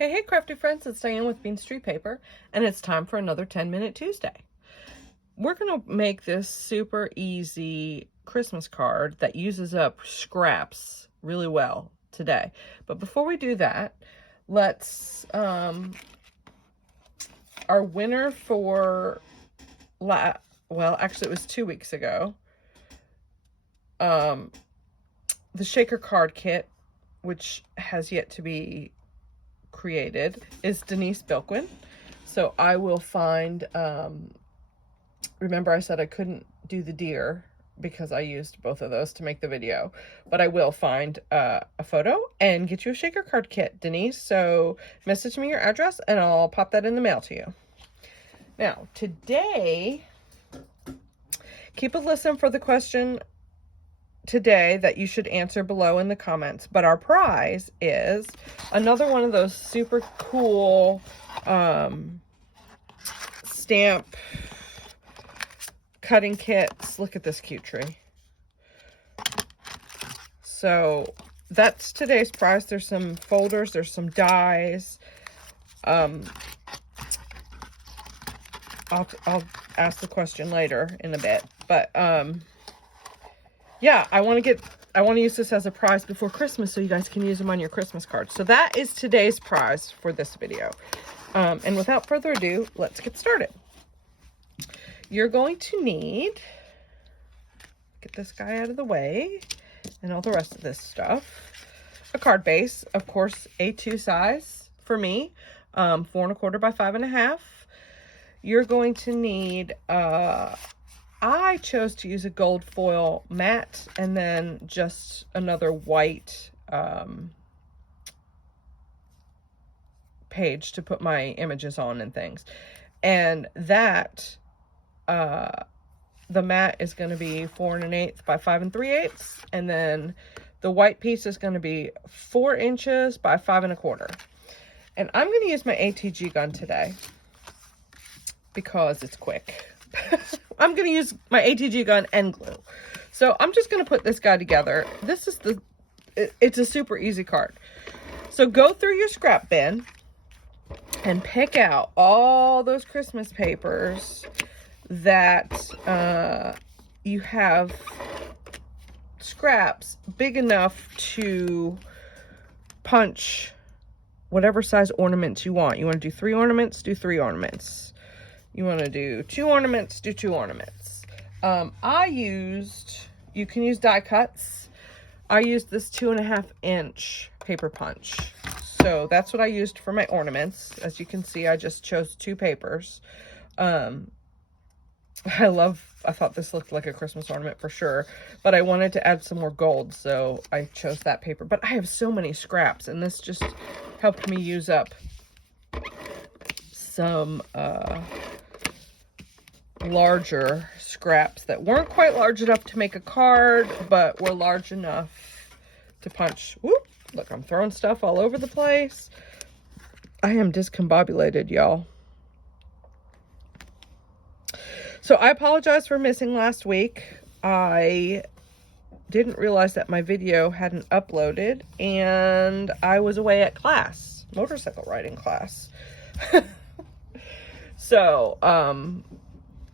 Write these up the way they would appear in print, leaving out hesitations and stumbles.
Hey, crafty friends, it's Diann with Bean Street Paper, and it's time for another 10-minute Tuesday. We're going to make this super easy Christmas card that uses up scraps really well today. But before we do that, let's, our winner for, well, actually it was 2 weeks ago, the shaker card kit, which has yet to be created, is Denise Bilquin. So I will find, remember I said I couldn't do the deer because I used both of those to make the video, but I will find a photo and get you a shaker card kit, Denise. So message me your address and I'll pop that in the mail to you. Now today, keep a listen for the question today that you should answer below in the comments, but our prize is another one of those super cool stamp cutting kits. Look at this cute tree. So that's today's prize. There's some folders, there's some dies. I'll ask the question later in a bit, but yeah, I want to use this as a prize before Christmas so you guys can use them on your Christmas cards. So that is today's prize for this video. And without further ado, let's get started. You're going to need, get this guy out of the way and all the rest of this stuff. A card base, of course, A2 size for me, 4 1/4 by 5 1/2. You're going to need, I chose to use a gold foil matte and then just another white page to put my images on and things. And that, the matte is going to be 4 1/8 by 5 3/8. And then the white piece is going to be 4 inches by 5 1/4. And I'm going to use my ATG gun today because it's quick. I'm going to use my ATG gun and glue. So I'm just going to put this guy together. This is it's a super easy card. So go through your scrap bin and pick out all those Christmas papers that you have scraps big enough to punch whatever size ornaments you want. You want to do 3 ornaments, do 3 ornaments. You want to do 2 ornaments, do 2 ornaments. You can use die cuts. I used this 2.5 inch paper punch. So that's what I used for my ornaments. As you can see, I just chose 2 papers. I thought this looked like a Christmas ornament for sure, but I wanted to add some more gold, so I chose that paper. But I have so many scraps, and this just helped me use up some, larger scraps that weren't quite large enough to make a card, but were large enough to punch. Whoop, look, I'm throwing stuff all over the place. I am discombobulated, y'all. So I apologize for missing last week. I didn't realize that my video hadn't uploaded, and I was away at class, motorcycle riding class. So,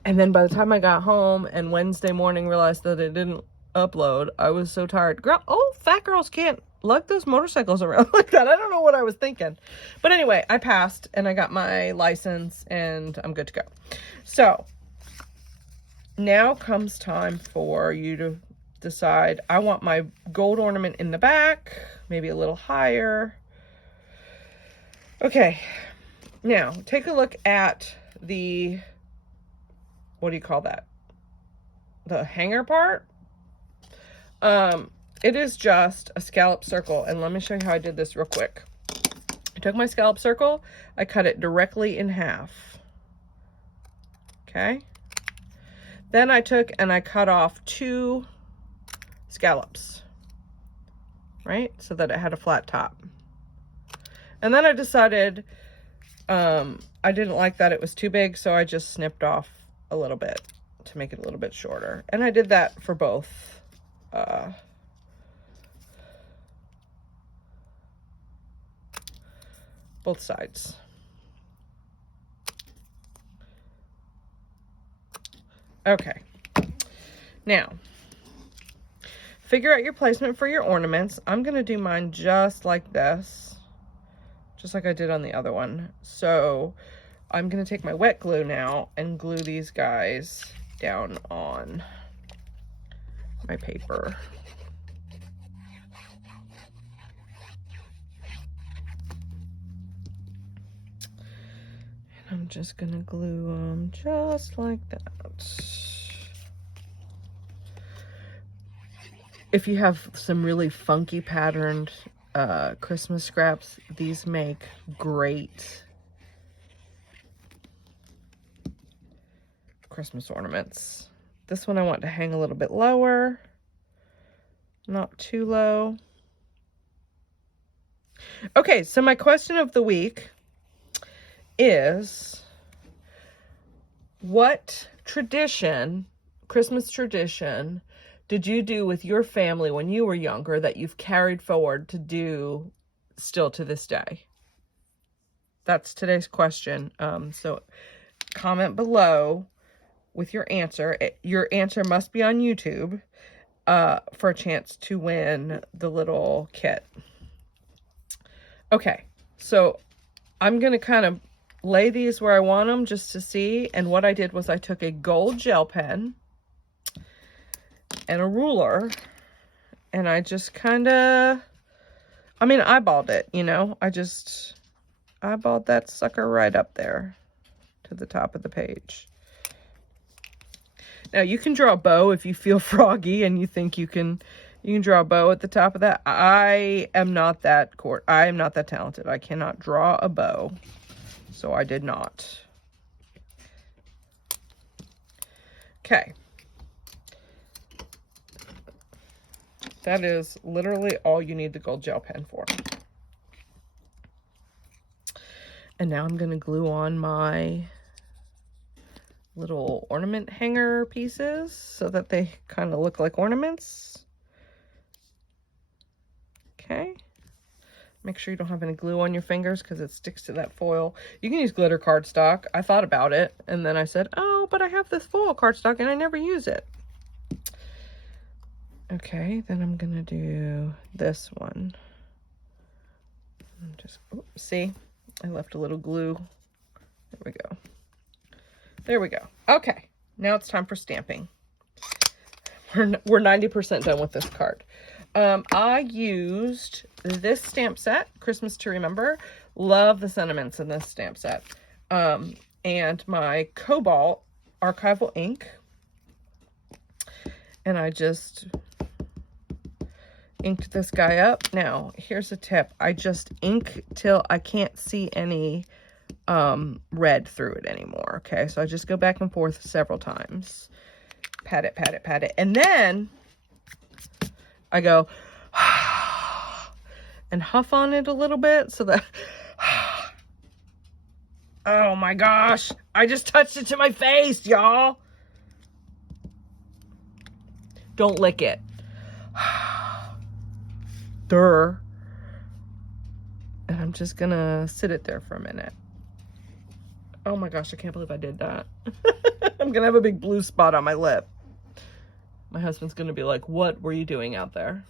and then by the time I got home and Wednesday morning realized that it didn't upload, I was so tired. Girl, fat girls can't lug those motorcycles around like that. I don't know what I was thinking. But anyway, I passed and I got my license and I'm good to go. So now comes time for you to decide. I want my gold ornament in the back, maybe a little higher. Okay, now take a look at the, what do you call that? The hanger part. It is just a scalloped circle. And let me show you how I did this real quick. I took my scalloped circle, I cut it directly in half. Okay. Then I took and I cut off 2 scallops, right? So that it had a flat top. And then I decided, I didn't like that it was too big, so I just snipped off a little bit to make it a little bit shorter. And I did that for both both sides. Okay, now figure out your placement for your ornaments. I'm going to do mine just like this, just like I did on the other one. So I'm going to take my wet glue now and glue these guys down on my paper. And I'm just going to glue them just like that. If you have some really funky patterned Christmas scraps, these make great Christmas ornaments. This one I want to hang a little bit lower, not too low. Okay, so my question of the week is, what tradition, Christmas tradition, did you do with your family when you were younger that you've carried forward to do still to this day? That's today's question. So comment below with your answer. Your answer must be on YouTube for a chance to win the little kit. Okay, so I'm going to kind of lay these where I want them just to see. And what I did was I took a gold gel pen and a ruler, and I just kind of, I mean, eyeballed it, you know, I just eyeballed that sucker right up there to the top of the page. Now you can draw a bow if you feel froggy and you think you can draw a bow at the top of that. I am not that talented. I cannot draw a bow, so I did not. Okay. That is literally all you need the gold gel pen for. And now I'm going to glue on my little ornament hanger pieces so that they kind of look like ornaments. Okay. Make sure you don't have any glue on your fingers because it sticks to that foil. You can use glitter cardstock. I thought about it, and then I said, oh, but I have this foil cardstock and I never use it. Okay, then I'm gonna do this one. Just, oops, see, I left a little glue. There we go. There we go. Okay, now it's time for stamping. We're 90% done with this card. I used this stamp set, Christmas to Remember. Love the sentiments in this stamp set. And my Cobalt archival ink. And I just inked this guy up. Now, here's a tip. I just ink till I can't see any red through it anymore. Okay, so I just go back and forth several times. Pat it, pat it, pat it. And then I go and huff on it a little bit so that, oh my gosh, I just touched it to my face, y'all. Don't lick it. Durr. And I'm just gonna sit it there for a minute. Oh my gosh, I can't believe I did that. I'm gonna have a big blue spot on my lip. My husband's gonna be like, what were you doing out there?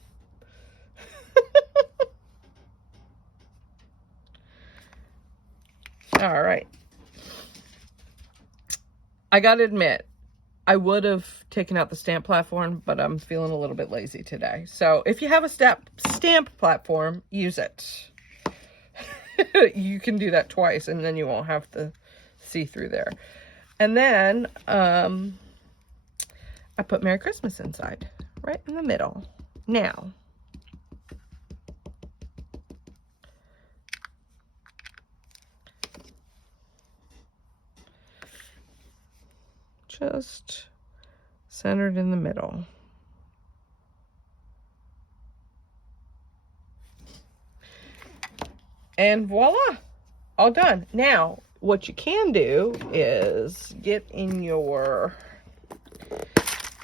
All right. I gotta admit, I would have taken out the stamp platform, but I'm feeling a little bit lazy today. So if you have a stamp platform, use it. You can do that twice, and then you won't have to see through there. And then I put Merry Christmas inside, right in the middle. Now, just centered in the middle. And voila, all done. Now, what you can do is get in your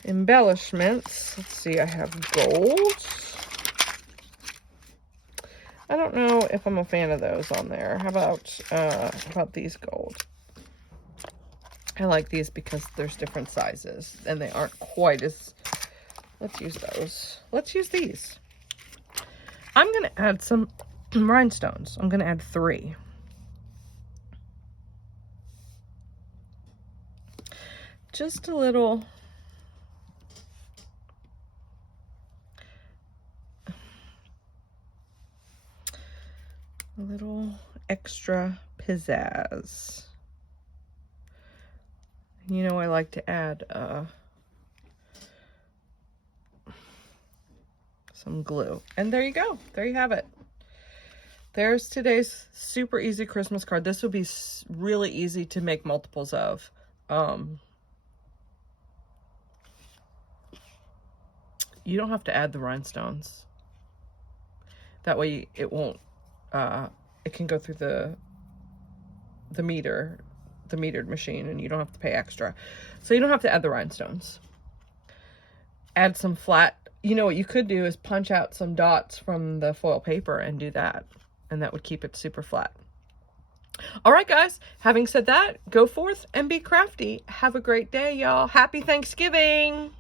embellishments. Let's see, I have gold. I don't know if I'm a fan of those on there. How about these gold? I like these because there's different sizes and they aren't quite as, let's use those. Let's use these. I'm going to add some rhinestones. I'm going to add 3. Just a little extra pizzazz. You know, I like to add some glue. And there you go. There you have it. There's today's super easy Christmas card. This would be really easy to make multiples of. You don't have to add the rhinestones. That way it won't, it can go through the metered machine, and you don't have to pay extra. So you don't have to add the rhinestones. Add some flat, you know what you could do is punch out some dots from the foil paper and do that. And that would keep it super flat. All right, guys, having said that, go forth and be crafty. Have a great day, y'all. Happy Thanksgiving.